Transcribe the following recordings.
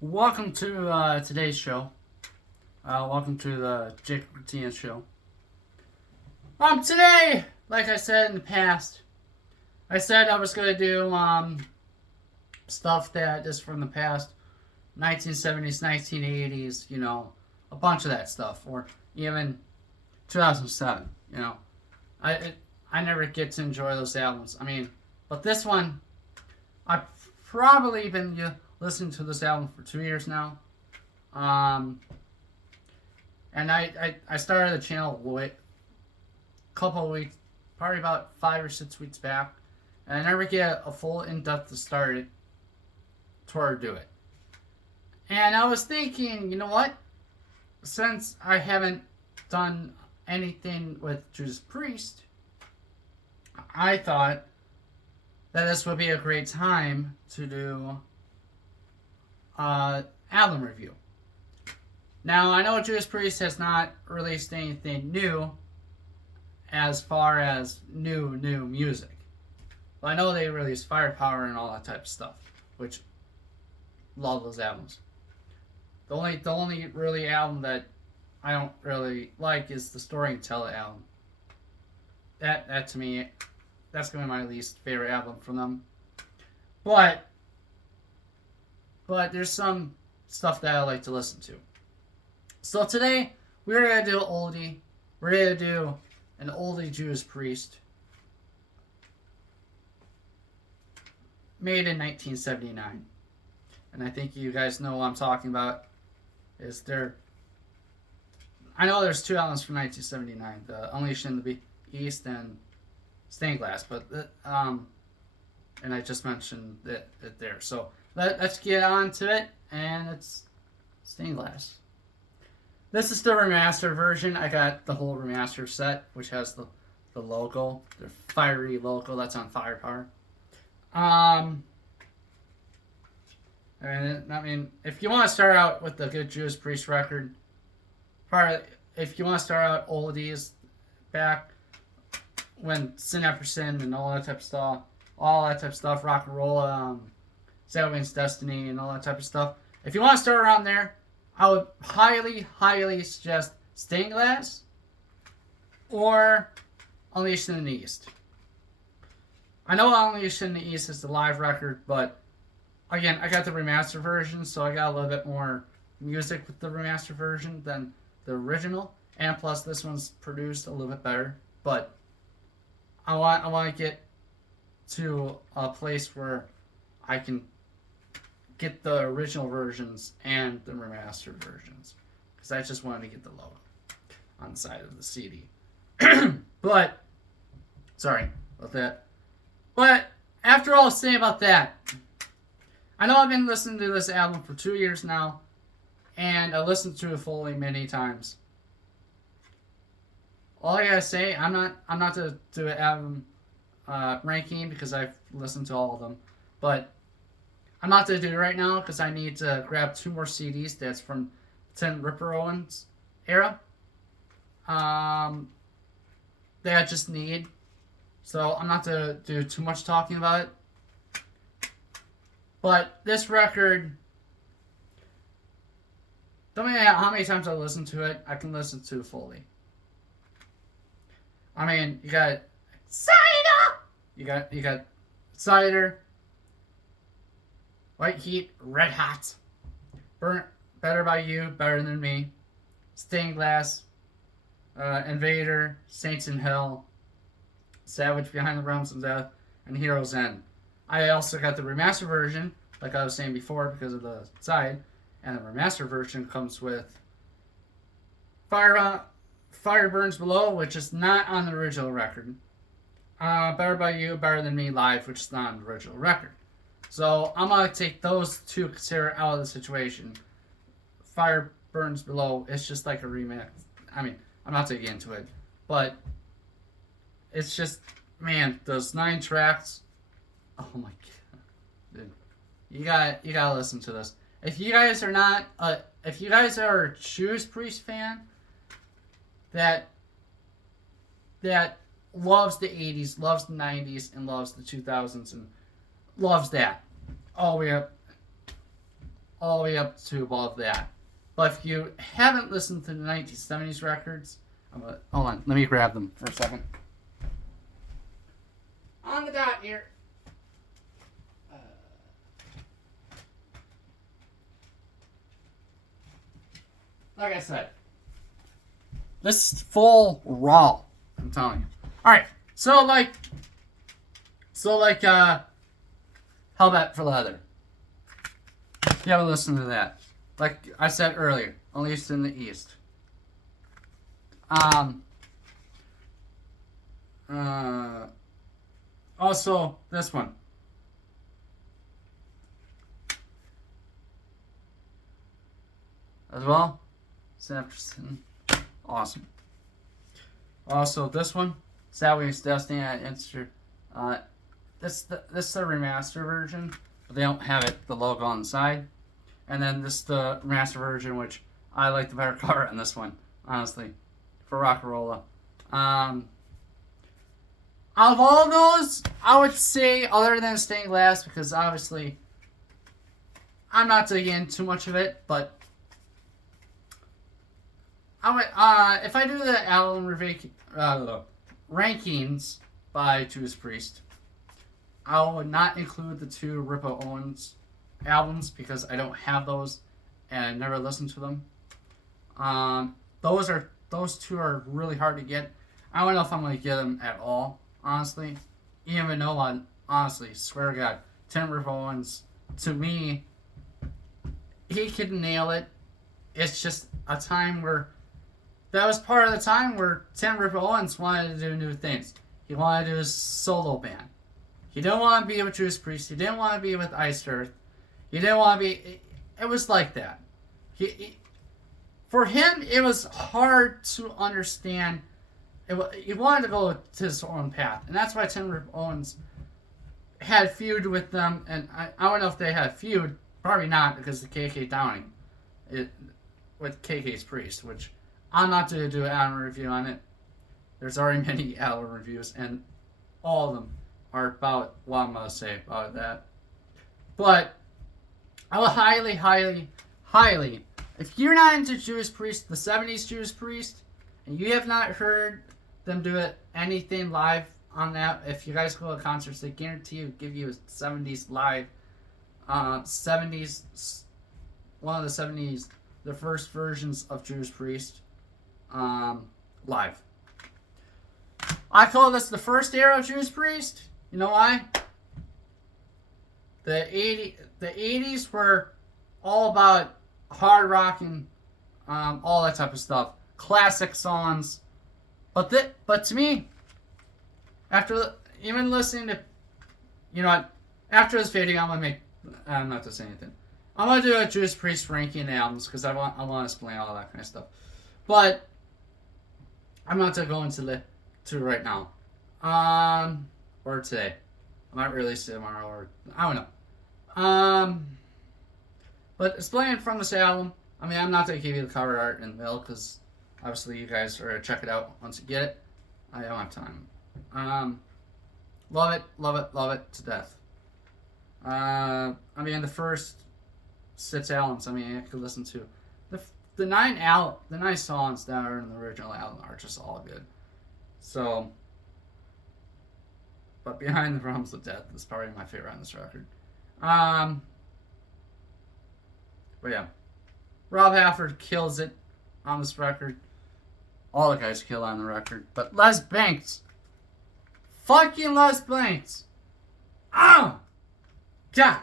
Welcome to today's show. Welcome to the Jake Martinez show. Today, like I said in the past, I said I was gonna do stuff that is from the past, 1970s, 1980s. A bunch of that stuff, or even 2007. I it, I never get to enjoy those albums. But this one, I've probably been listening to this album for 2 years now. Um, and I started the channel a couple of weeks, probably about 5 or 6 weeks back, and I never get a full in-depth to start it to do it. And I was thinking, you know what? Since I haven't done anything with Judas Priest, I thought that this would be a great time to do album review. Now, I know Judas Priest has not released anything new as far as new music. But I know they released Firepower and all that type of stuff, which love those albums. The only really album that I don't really like is the Story and Tell It album. That to me, that's gonna be my least favorite album from them. But there's some stuff that I like to listen to. So today we're gonna do an oldie. We're gonna do an oldie Judas Priest, made in 1979, and I think you guys know what I'm talking about. I know there's two albums from 1979: the Unleashed in the East and Stained Glass, but and I just mentioned it there. So let's get on to it, and it's Stained Glass. This is the remastered version. I got the whole remaster set, which has the logo, the fiery logo that's on Firepower. If you want to start out with the good Judas Priest record, if you want to start out oldies, back when Sin After Sin and all that type of stuff, rock and roll, Sailwind's Destiny and all that type of stuff. If you want to start around there, I would highly suggest Stained Glass or Unleashed in the East. I know Unleashed in the East is the live record, but again, I got the remaster version, so I got a little bit more music with the remaster version than the original, and plus this one's produced a little bit better. But I want to get to a place where I can get the original versions and the remastered versions, because I just wanted to get the logo on the side of the CD. But sorry about that. But after all say about that, I know I've been listening to this album for 2 years now, and I listened to it fully many times. All I gotta say, I'm not to do an album ranking because I've listened to all of them, but I'm not to do it right now because I need to grab 2 more CDs that's from Tim Ripper Owens era that I just need. So I'm not to do too much talking about it. But this record, don't matter how many times I listen to it, I can listen to it fully. You got Cider! You got Cider, White Heat, Red Hot, Better by You, Better Than Me, Stained Glass, Invader, Saints in Hell, Savage, Behind the Realms of Death, and Hero's End. I also got the remaster version, like I was saying before, because of the side, and the remaster version comes with Fire Burns Below, which is not on the original record. Better by You, Better Than Me Live, which is not on the original record. So I'm going to take those two consider out of the situation. Fire Burns Below, it's just like a remix. I'm not to get into it, but it's just, man, those 9 tracks. Oh my god, dude, you gotta listen to this. If you guys are a Judas Priest fan that loves the 80s, loves the 90s, and loves the 2000s, and loves that all the way up all the way up to above that. But if you haven't listened to the 1970s records, hold on, let me grab them for a second. On the dot here. Like I said, this is full raw. I'm telling you. All right, so like, Hellbat for Leather. You haven't listened to that. Like I said earlier, at least in the East. Also, this one. As well. Sanderson. Awesome. Also, this one. Sally's Destiny at Insert. This is the remaster version. But they don't have the logo on the side. And then this is the remaster version, which I like the better cover on this one, honestly, for Rock'n'Rolla. Out of all those, I would say, other than Stained Glass, because obviously I'm not digging in too much of it, but I would, if I do the album rankings by Judas Priest, I would not include the two Ripper Owens albums because I don't have those and I never listened to them. Those two are really hard to get. I don't know if I'm going to get them at all, honestly. Even though I honestly swear to God, Tim Ripper Owens, to me, he could nail it. It's just a time where that was part of the time where Tim Ripper Owens wanted to do new things. He wanted to do his solo band. He didn't want to be with Judas Priest. He didn't want to be with Iced Earth. He didn't want to be... It was like that. For him, it was hard to understand. He wanted to go to his own path. And that's why Tim Ripper Owens had feud with them. And I don't know if they had a feud. Probably not, because the KK Downing with KK's Priest, which I'm not going to do an album review on it. There's already many album reviews, and all of them are about what I'm going to say about that. But I would highly, if you're not into Judas Priest, the 70s Judas Priest, and you have not heard them do anything live on that, if you guys go to concerts, they guarantee you give you a 70s live, 70s, one of the 70s, the first versions of Judas Priest, live. I call this the first era of Judas Priest. You know why? The 80s were all about hard rock and all that type of stuff, classic songs. But to me, after even listening to, you know what? After this video, I'm not to say anything. I'm gonna do a Judas Priest ranking albums because I want to explain all that kind of stuff. But I'm not gonna go into it right now. Or today. I might release it tomorrow, or I don't know. But explaining from this album, I'm not gonna give you the cover art in the middle because obviously you guys are gonna check it out once you get it. I don't have time. Love it to death. The first 6 albums, I could listen to the 9 songs that are in the original album are just all good. So, but Behind the Drums of Death is probably my favorite on this record. But yeah, Rob Halford kills it on this record. All the guys kill on the record, but Les Banks, fucking Les Banks, oh God,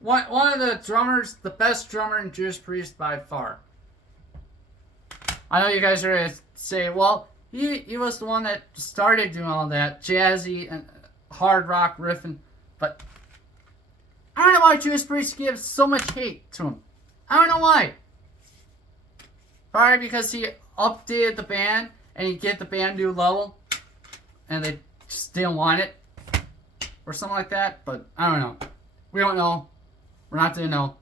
one of the drummers, the best drummer in Judas Priest by far. I know you guys are gonna say, well, he was the one that started doing all that jazzy and hard rock riffing, but I don't know why Judas Priest gives so much hate to him. I don't know why. Probably because he updated the band and he get the band new level and they just didn't want it or something like that, but I don't know. We don't know. We're not going to know.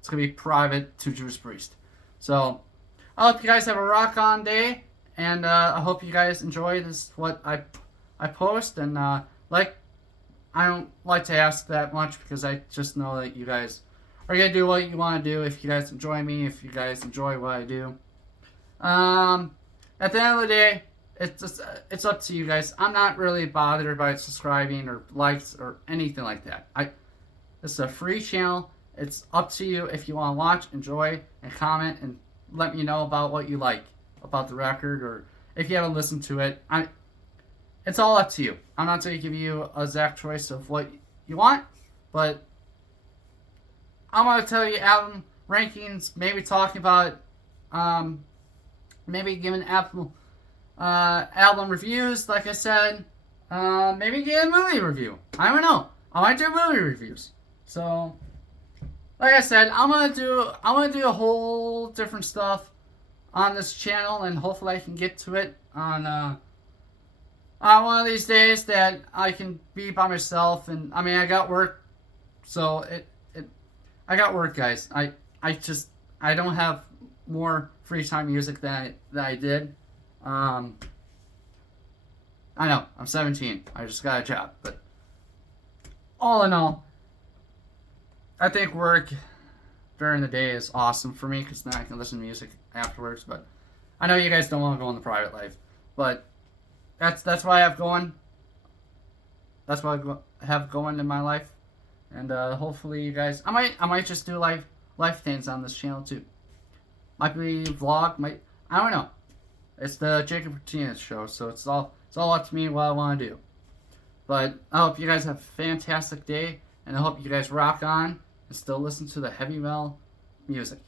It's going to be private to Judas Priest. So, I hope you guys have a rock on day, and I hope you guys enjoy this, what I post, and I don't like to ask that much because I just know that you guys are gonna do what you want to do. If you guys enjoy me, if you guys enjoy what I do, at the end of the day, it's up to you guys. I'm not really bothered by subscribing or likes or anything like that. It's a free channel. It's up to you if you want to watch, enjoy, and comment, and let me know about what you like about the record, or if you haven't listened to it. It's all up to you. I'm not going to give you a exact choice of what you want, but I'm going to tell you album rankings, maybe talking about, maybe giving album reviews, like I said, maybe get a movie review. I don't know. I might do movie reviews. So, like I said, I'm gonna do a whole different stuff on this channel, and hopefully I can get to it on one of these days that I can be by myself. And I mean, I got work, so I got work, guys. I don't have more free time music than I did. I know, I'm 17. I just got a job, but all in all, I think work during the day is awesome for me because then I can listen to music afterwards. But I know you guys don't want to go in the private life, but that's what I have going. That's what I have going in my life, and hopefully you guys. I might just do life things on this channel too. Might be vlog. I don't know. It's the Jacob Martinez show, so it's all up to me what I want to do. But I hope you guys have a fantastic day, and I hope you guys rock on and still listen to the heavy metal music.